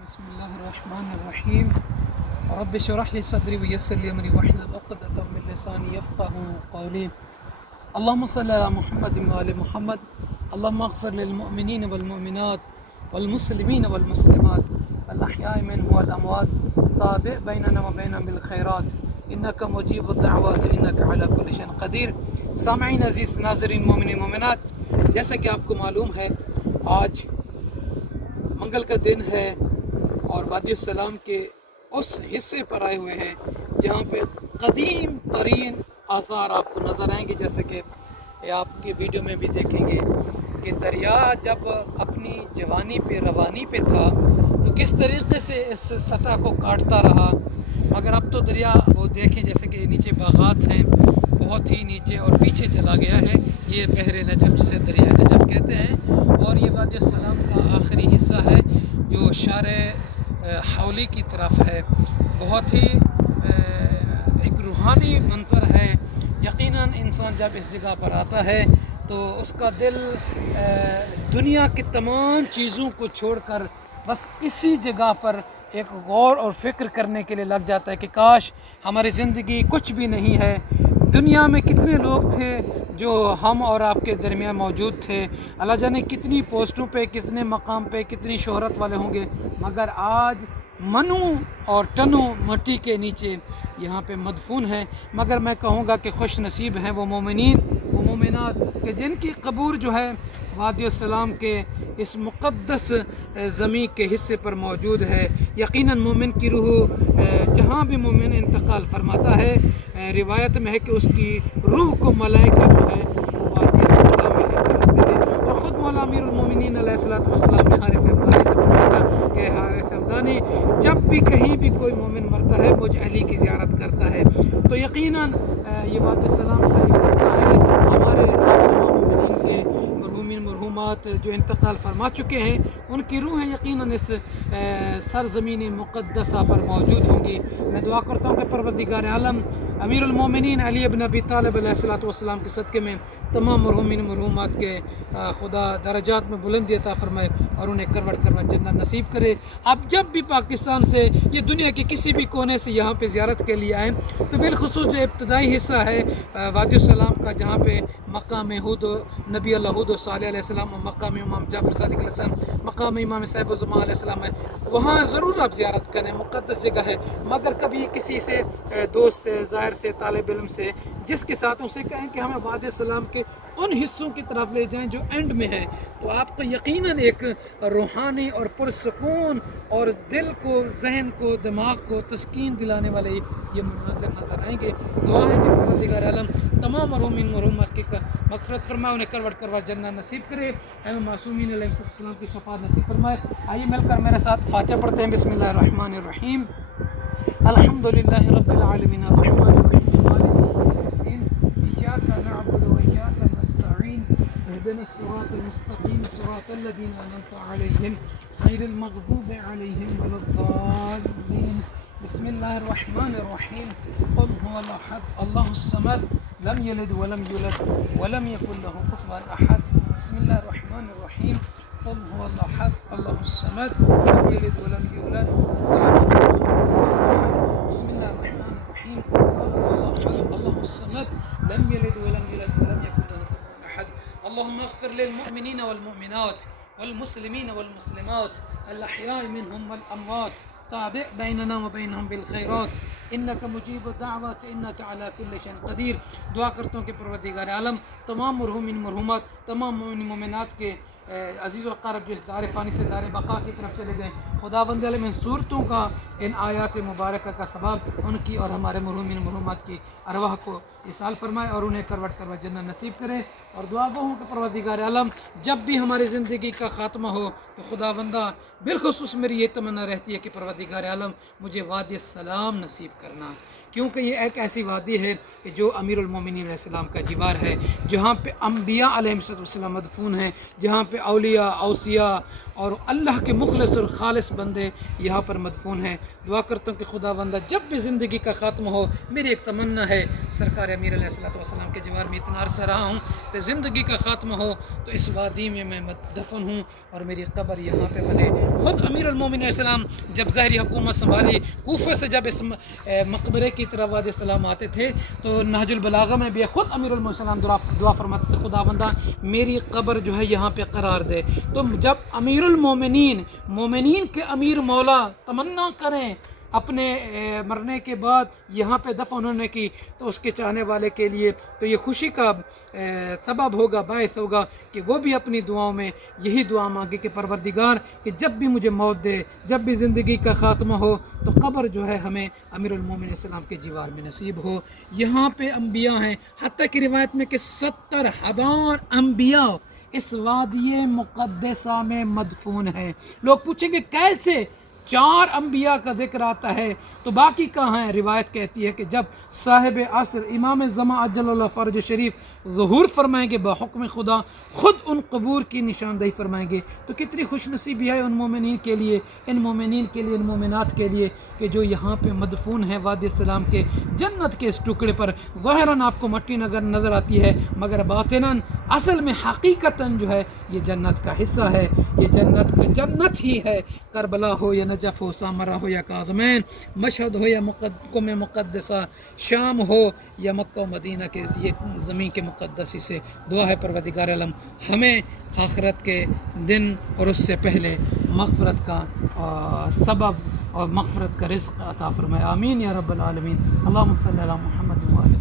بسم الله الرحمن الرحيم. رب اشرح لي صدري ويسر لي امري واحلل عقدة من لساني يفقهوا قولي. اللهم صل على محمد وآل محمد. اللهم اغفر للمؤمنين والمؤمنات والمسلمين والمسلمات الأحياء منهم والأموات. تابع بيننا وبينهم بالخيرات إنك مجيب الدعوات إنك على كل شيء قدیر. سامعین عزیز، ناظرین، مومنین مومنات، جیسا کہ آپ کو معلوم ہے آج منگل کا دن ہے اور وادی السلام کے اس حصے پر آئے ہوئے ہیں جہاں پہ قدیم ترین آثار آپ کو نظر آئیں گے. جیسے کہ آپ کی ویڈیو میں بھی دیکھیں گے کہ دریا جب اپنی جوانی پہ روانی پہ تھا تو کس طریقے سے اس سطح کو کاٹتا رہا، مگر اب تو دریا وہ دیکھیں جیسے کہ نیچے باغات ہیں، بہت ہی نیچے اور پیچھے چلا گیا ہے. یہ بحر نجف جسے دریا نجف کہتے ہیں، اور یہ وادی السلام کا آخری حصہ ہے جو شارع حولی کی طرف ہے. بہت ہی ایک روحانی منظر ہے. یقیناً انسان جب اس جگہ پر آتا ہے تو اس کا دل دنیا کی تمام چیزوں کو چھوڑ کر بس اسی جگہ پر ایک غور اور فکر کرنے کے لیے لگ جاتا ہے کہ کاش ہماری زندگی کچھ بھی نہیں ہے. دنیا میں کتنے لوگ تھے جو ہم اور آپ کے درمیان موجود تھے، اللہ جانے کتنی پوسٹوں پہ، کتنے مقام پہ، کتنی شہرت والے ہوں گے، مگر آج منو اور ٹنو مٹی کے نیچے یہاں پہ مدفون ہیں. مگر میں کہوں گا کہ خوش نصیب ہیں وہ مومنین وہ مومنات کہ جن کی قبور جو ہے وادی السلام کے اس مقدس زمین کے حصے پر موجود ہے. یقیناً مومن کی روح جہاں بھی مومن انتقال فرماتا ہے، روایت میں ہے کہ اس کی روح کو ملائکہ جو ہے وادی السلام میں لے کر آتے ہیں. اور خود مولا امیر المومنین علیہ السلام نے حارث ہمدانی سے فرمایا کہ حارث ہمدانی جب بھی کہیں بھی کوئی مومن مرتا ہے مجھ علی کی زیارت کرتا ہے. تو یقیناً یہ وادی السلام کا ایک حصہ ہے. ہمارے مومنین کے مرحومین مرحومات جو انتقال فرما چکے ہیں ان کی روحیں یقیناً اس سرزمین مقدسہ پر موجود ہوں گی. میں دعا کرتا ہوں کہ پروردگار عالم امیر المومنین علی ابن ابی طالب علیہ السلام کے صدقے میں تمام مرحومین مرحومات کے خدا درجات میں بلندی عطا فرمائے اور انہیں کروٹ کروٹ جنت نصیب کرے. اب جب بھی پاکستان سے یا دنیا کے کسی بھی کونے سے یہاں پہ زیارت کے لیے آئیں تو بالخصوص جو ابتدائی حصہ ہے وادی السلام کا جہاں پہ مقام ہود نبی اللہ ہود صالح علیہ السلام اور مقام امام جعفر صادق علیہ السلام، مقام امام صاحب الزمان علیہ السلام ہے، وہاں ضرور آپ زیارت کریں، مقدس جگہ ہے. مگر کبھی کسی سے دوست سے، ظاہر سے، طالب علم سے جس کے ساتھ اسے کہیں کہ ہمیں وادی السلام کے ان حصوں کی طرف لے جائیں جو اینڈ میں ہے، تو آپ کو یقیناً ایک روحانی اور پرسکون اور دل کو، ذہن کو، دماغ کو تسکین دلانے والے یہ مناظر نظر آئیں گے. دعا ہے کہ پروردگار عالم تمام مرحومین مرحومات کی مغفرت فرمائے، انہیں کروٹ کروٹ جنت نصیب کرے، معصومین علیہ السلام کی شفاعت نصیب فرمائے. آئیے مل کر میرے ساتھ فاتحہ پڑھتے ہیں. بسم اللہ الرحمن الرحیم. الحمدللہ رب العالمین الرحمن الرحیم مالک یوم الدین ایاک نعبد و ایاک نستعین اهدنا الصراط المستقیم صراط الذین انعمت علیہم غیر المغضوب علیہم ولا الضالین. بسم اللہ الرحمن الرحیم. قل هو الاحد اللہ الصمد لم یلد ولم یولد ولم یکن له کفوا احد. بسم اللہ الرحمن الرحیم. قل هو الاحد اللہ الصمد لم یلد ولم یولد ولم یکن له کفوا احد. بسم اللہ الرحمن الرحیم. قل هو الاحد اللہ الصمد لم یلد ولم یولد ولم یکن له کفوا احد. اللهم اغفر للمؤمنین والمؤمنات والمسلمین والمسلمات الاحیاء منهم والاموات. تابع بیننا وبینہم بالخیرات انک مجیب الدعوات انک علی کل شیء قدیر. دعا کرتا ہوں کہ پروردگار عالم تمام مرحومین مرحومات، تمام مومنین مومنات کے عزیز و اقارب جو اس دار فانی سے دار بقا کی طرف چلے گئے، خداوند عالم ان صورتوں کا، ان آیات مبارکہ کا ثواب ان کی اور ہمارے مرحومین مرحومات کی ارواح کو ایصال فرمائے اور انہیں کروٹ کروٹ جنت نصیب کرے. اور دعا گو ہوں کہ پروردگار عالم جب بھی ہماری زندگی کا خاتمہ ہو تو خداوندہ بالخصوص میری یہ تمنا رہتی ہے کہ پروردگار عالم مجھے وادی السلام نصیب کرنا، کیونکہ یہ ایک ایسی وادی ہے کہ جو امیر المومنین علیہ السلام کا جوار ہے، جہاں پہ انبیاء علیہ السلام مدفون ہیں، جہاں پہ اولیاء، اوصیاء اور اللہ کے مخلص اور خالص بندے یہاں پر مدفون ہیں. دعا کرتا ہوں کہ خداوندہ جب بھی زندگی کا خاتمہ ہو، میری ایک تمنا ہے سرکار امیر علیہ السلام کے جوار میں اتنا عرصہ رہا ہوں کہ زندگی کا خاتمہ ہو تو اس وادی میں میں دفن ہوں اور میری قبر یہاں پہ بنے خود امیر المومنین علیہ السلام جب ظاہری حکومت سنبھالی، کوفہ سے جب اس مقبرے کی طرف وعد السلام آتے تھے تو نہج البلاغہ میں بھی خود امیر المومنین علیہ السلام دعا فرماتے تھے، خدا بندہ میری قبر جو ہے یہاں پہ قرار دے۔ تو جب امیر المومنین، مومنین کے امیر مولا تمنا کریں اپنے مرنے کے بعد یہاں پہ دفن ہونے کی، تو اس کے چاہنے والے کے لیے تو یہ خوشی کا سبب ہوگا، باعث ہوگا کہ وہ بھی اپنی دعاؤں میں یہی دعا مانگے کہ پروردگار کہ جب بھی مجھے موت دے، جب بھی زندگی کا خاتمہ ہو، تو قبر جو ہے ہمیں امیر المومنین علیہ السلام کے جوار میں نصیب ہو۔ یہاں پہ انبیاء ہیں، حتیٰ کہ روایت میں کہ 70,000 انبیاء اس وادی مقدسہ میں مدفون ہیں۔ لوگ پوچھیں گے کیسے؟ 4 انبیاء کا ذکر آتا ہے تو باقی کہاں ہیں؟ روایت کہتی ہے کہ جب صاحب عصر امام زمان عجل اللہ فرج شریف ظہور فرمائیں گے بحکم خدا، خود ان قبور کی نشاندہی فرمائیں گے۔ تو کتنی خوش نصیبی ہے ان مومنین کے لیے، ان مومنین کے لیے، ان مومنات کے لیے کہ جو یہاں پہ مدفون ہیں وادی السلام کے جنت کے اس ٹکڑے پر۔ ظاہراً آپ کو مٹی نظر آتی ہے، مگر باطناً اصل میں حقیقتاً جو ہے یہ جنت کا حصہ ہے، یہ جنت کا جنت ہی ہے۔ کربلا ہو یا نجف ہو، سامرہ ہو یا کاظمین، مشہد ہو یا قم مقدسہ، شام ہو یا مکہ و مدینہ کے یہ زمین کے مقدس سے دعا ہے پروردگار عالم ہمیں آخرت کے دن اور اس سے پہلے مغفرت کا سبب اور مغفرت کا رزق عطا فرمائے۔ آمین یا رب العالمین۔ اللہم صلی علی محمد و علی